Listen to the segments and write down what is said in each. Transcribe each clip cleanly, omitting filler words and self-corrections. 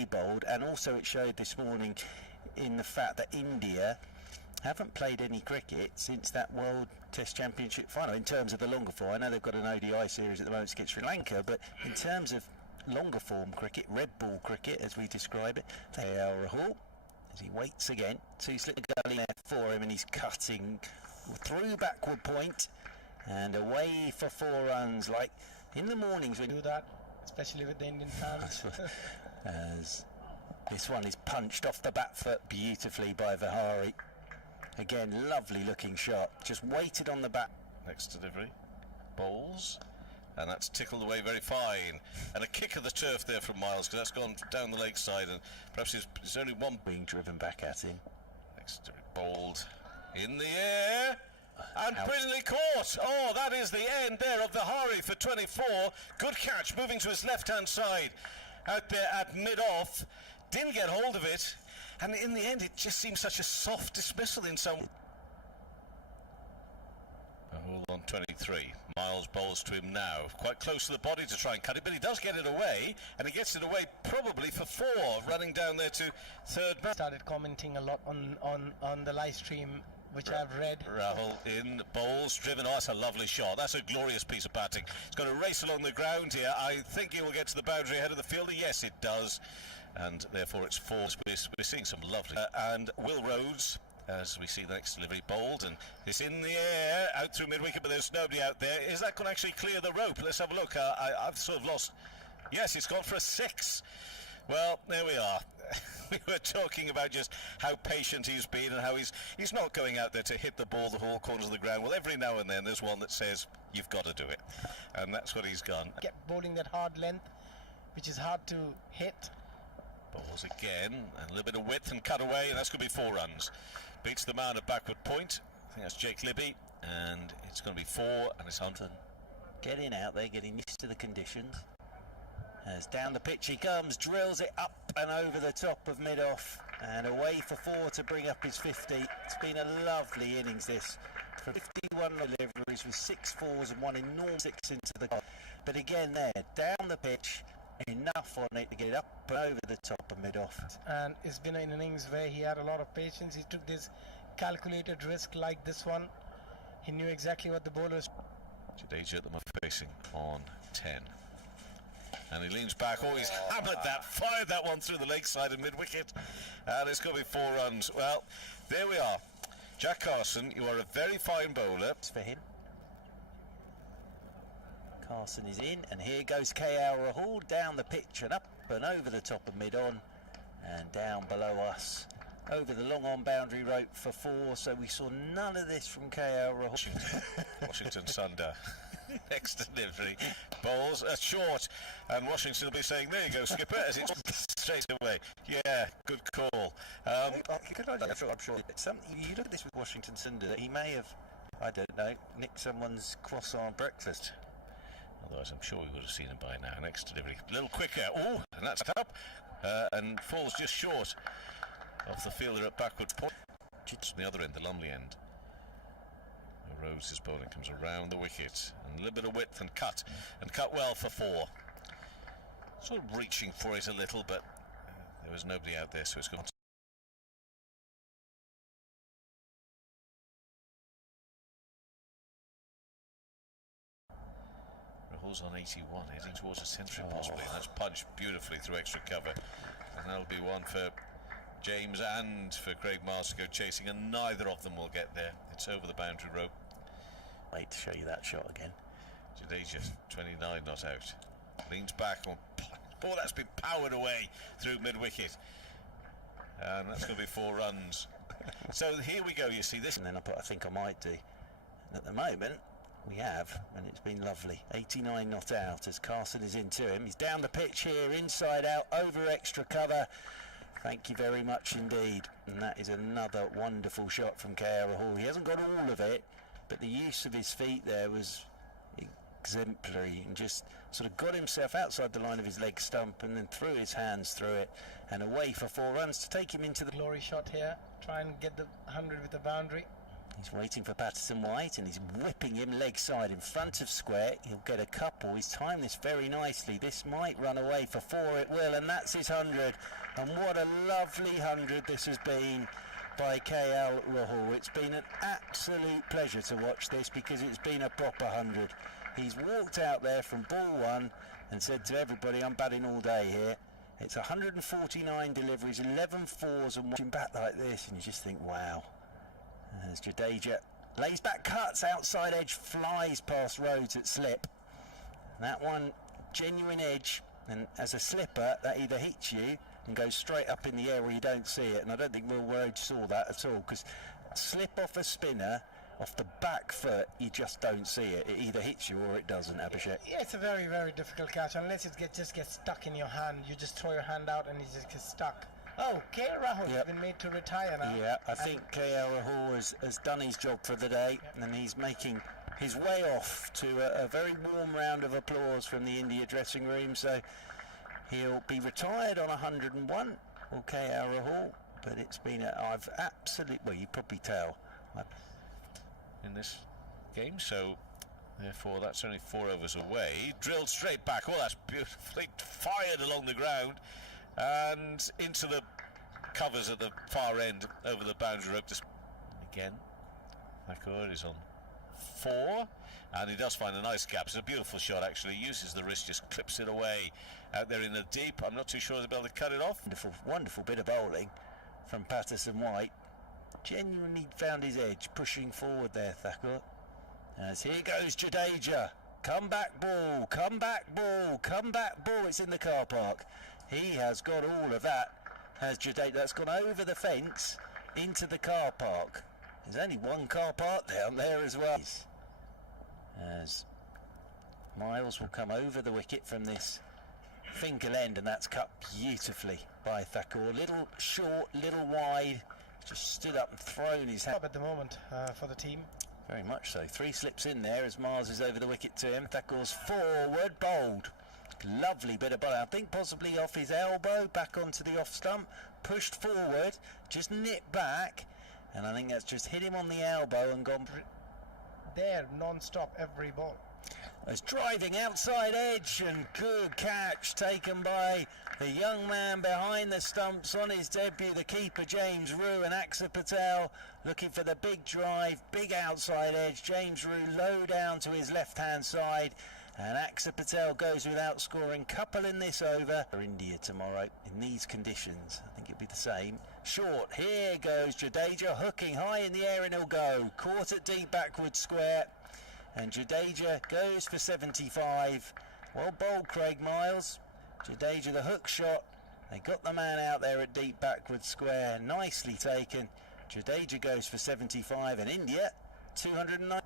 they bowled, and also it showed this morning in the fact that India haven't played any cricket since that World Test Championship final. In terms of the longer form, I know they've got an ODI series at the moment against Sri Lanka, but in terms of longer form cricket, red ball cricket as we describe it, Rahul, as he waits again, two slip the gully there for him, and he's cutting through backward point and away for 4 runs, like in the mornings when you do that, especially with the Indian fans. As this one is punched off the back foot beautifully by Vihari. Again, lovely looking shot, just waited on the back. Next delivery, bowls, and that's tickled away very fine. And a kick of the turf there from Miles, because that's gone down the leg side, and perhaps there's only one being driven back at him. Next delivery, bowled in the air. And brilliantly caught. Oh, that is the end there of Vihari for 24. Good catch, moving to his left-hand side. Out there at mid-off. Didn't get hold of it. And in the end, it just seems such a soft dismissal in some... Rahul on 23. Miles bowls to him now. Quite close to the body to try and cut it, but he does get it away. And he gets it away probably for 4, running down there to third man. Started commenting a lot on the live stream, which I've read. Rahul in, bowls, driven. Oh, that's a lovely shot. That's a glorious piece of batting. It's going to race along the ground here. I think he will get to the boundary ahead of the fielder. Yes, it does. And therefore it's 4. We're seeing some lovely... and Will Rhodes, as we see the next delivery, bowled, and it's in the air, out through mid-wicket, but there's nobody out there. Is that going to actually clear the rope? Let's have a look. I've sort of lost... Yes, it's gone for a 6. Well, there we are. We were talking about just how patient he's been and how he's not going out there to hit the ball the whole corners of the ground. Well, every now and then there's one that says, you've got to do it. And that's what he's done. Kept bowling that hard length, which is hard to hit. Bowls again, and a little bit of width and cut away, and that's going to be 4 runs. Beats the man at backward point. I think that's Jake Libby, and it's going to be 4, and it's Hunter. Getting out there, getting used to the conditions. As down the pitch he comes, drills it up and over the top of mid-off, and away for 4 to bring up his 50. It's been a lovely innings this, for 51 deliveries with 6 fours and 1 enormous 6 into the goal. But again there, down the pitch, enough on it to get it up and over the top of mid-off. And it's been an innings where he had a lot of patience. He took this calculated risk like this one. He knew exactly what the bowlers... Jadega at them facing on 10. And he leans back. Oh, he's hammered that, fired that one through the leg side and mid-wicket. And it's going to be 4 runs. Well, there we are. Jack Carson, you are a very fine bowler. It's for him. Carson is in, and here goes KL Rahul down the pitch and up and over the top of mid-on and down below us. Over the long on boundary rope for 4, so we saw none of this from KL Rahul. Washington Sunder. Next delivery, bowls short, and Washington will be saying, there you go, skipper, as it's straight away. Yeah, good call. I'm sure you look at this with Washington Sunder, that he may have, I don't know, nicked someone's croissant breakfast. Otherwise, I'm sure we would have seen him by now. Next delivery, a little quicker. Oh, and that's up, and falls just short of the fielder at backward point. Just on the other end, the Lumley end. Rhodes' bowling comes around the wicket, and a little bit of width and cut well for 4. Sort of reaching for it a little, but there was nobody out there, so it's gone. Rahul's on 81, heading towards a century possibly, and that's punched beautifully through extra cover, and that'll be one for James and for Craig Miles to go chasing, and neither of them will get there. It's over the boundary rope. Wait to show you that shot again. Jadega, 29 not out. Leans back on. Oh, that's been powered away through mid-wicket. And that's going to be 4 runs. So here we go, you see this. And then I think I might do. And at the moment, we have, and it's been lovely. 89 not out as Carson is into him. He's down the pitch here, inside out, over extra cover. Thank you very much indeed. And that is another wonderful shot from KL Rahul. He hasn't got all of it, but the use of his feet there was exemplary, and just sort of got himself outside the line of his leg stump and then threw his hands through it and away for 4 runs to take him into the glory shot here. Try and get the 100 with the boundary. He's waiting for Patterson White and he's whipping him leg side in front of square. He'll get a couple. He's timed this very nicely. This might run away for 4. It will, and that's his 100. And what a lovely 100 this has been by KL Rahul. It's been an absolute pleasure to watch this because it's been a proper 100. He's walked out there from ball 1 and said to everybody, I'm batting all day here. It's 149 deliveries, 11 fours, and watching back like this, and you just think, wow. As Jadeja lays back, cuts, outside edge, flies past Rhodes at slip. That one, genuine edge, and as a slipper, that either hits you and goes straight up in the air or you don't see it, and I don't think Will Rhodes saw that at all, because slip off a spinner, off the back foot, you just don't see it. It either hits you or it doesn't, Abhishek. Yeah, it's a very, very difficult catch, unless it just gets stuck in your hand. You just throw your hand out and it just gets stuck. Oh, KL Rahul has been made to retire now. Yeah, I think KL Rahul has done his job for the day, and he's making his way off to a very warm round of applause from the India dressing room. So he'll be retired on 101, or KL Rahul, but it's been I've absolutely, well, you probably tell. In this game, so therefore that's only 4 overs away. Drilled straight back. Oh, that's beautifully fired along the ground and into the covers at the far end over the boundary rope. Just again, Thakur is on 4, and he does find a nice gap. It's a beautiful shot, actually. Uses the wrist, just clips it away out there in the deep. I'm not too sure he'll be able to cut it off. Wonderful bit of bowling from Patterson White. Genuinely found his edge, pushing forward there, Thakur. As here goes Jadeja. Come back ball, come back ball, come back ball. It's in the car park. He has got all of that. Has Jadeja. That's gone over the fence into the car park. There's only one car park down there as well. As Miles will come over the wicket from this Finkel end, and that's cut beautifully by Thakur. Little short, little wide. Just stood up and thrown his hand. At the moment for the team. Very much so. 3 slips in there as Miles is over the wicket to him. Thakur's forward, bowled. Lovely bit of bowling. I think possibly off his elbow, back onto the off stump, pushed forward, just nipped back, and I think that's just hit him on the elbow and gone there non-stop every ball. As driving outside edge, and good catch taken by the young man behind the stumps on his debut, the keeper James Rue, and Axar Patel looking for the big drive, big outside edge. James Rue low down to his left hand side, and Axar Patel goes without scoring. Couple in this over for India tomorrow in these conditions. I think it'll be the same. Short, here goes Jadeja, hooking high in the air, and he'll go. Caught at deep backward square, and Jadeja goes for 75. Well bowled, Craig Miles. Jadeja, the hook shot. They got the man out there at deep backward square. Nicely taken. Jadeja goes for 75, and India 209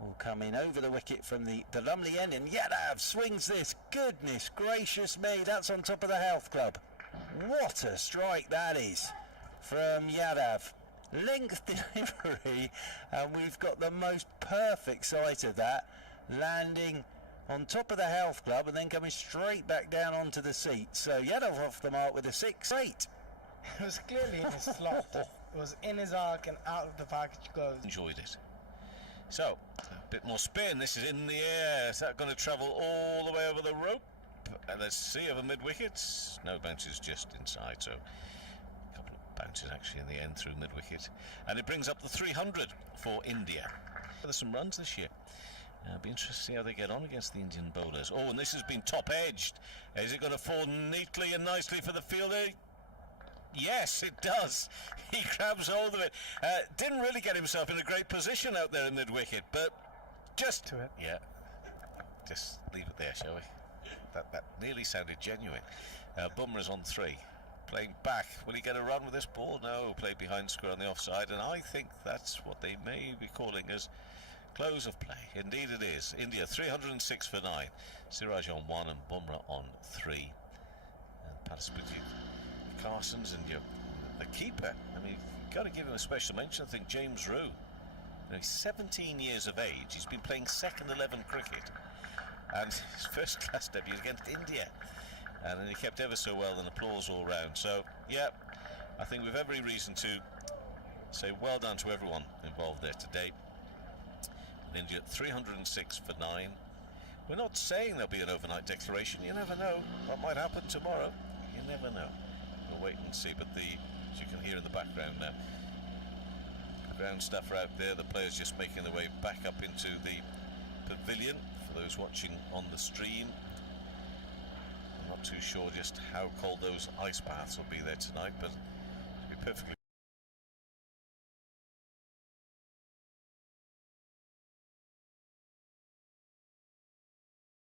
will come in over the wicket from the Lumley end, and Yadav swings this. Goodness gracious me, that's on top of the Health Club. What a strike that is from Yadav. Length delivery, and we've got the most perfect sight of that, landing on top of the Health Club and then coming straight back down onto the seat. So Yadav off the mark with a 6-8. It was clearly in his slot. It was in his arc and out of the package goes. Enjoyed it. So, a bit more spin. This is in the air. Is that going to travel all the way over the rope? And let's see, over mid-wicket. No bounces, just inside. So, a couple of bounces actually in the end through mid-wicket. And it brings up the 300 for India. There's some runs this year. It'll be interesting to see how they get on against the Indian bowlers. Oh, and this has been top-edged. Is it going to fall neatly and nicely for the fielder? Yes, it does. He grabs hold of it. Didn't really get himself in a great position out there in mid-wicket, but just to it. Yeah. Just leave it there, shall we? That nearly sounded genuine. Bumrah's on 3. Playing back. Will he get a run with this ball? No. Play behind square on the offside, and I think that's what they may be calling as close of play. Indeed it is. India 306 for 9. Siraj on 1 and Bumrah on 3. And participating Carson's and the keeper. I mean, you've got to give him a special mention. I think James Rue. You know, he's 17 years of age. He's been playing second 11 cricket, and his first class debut against India. And then he kept ever so well, and applause all round. So, yeah, I think we've every reason to say well done to everyone involved there today. And India 306 for 9. We're not saying there'll be an overnight declaration. You never know what might happen tomorrow. You never know. We'll wait and see. But as you can hear in the background now, ground staff are out there. The players just making their way back up into the pavilion. For those watching on the stream, I'm not too sure just how cold those ice baths will be there tonight, but to be perfectly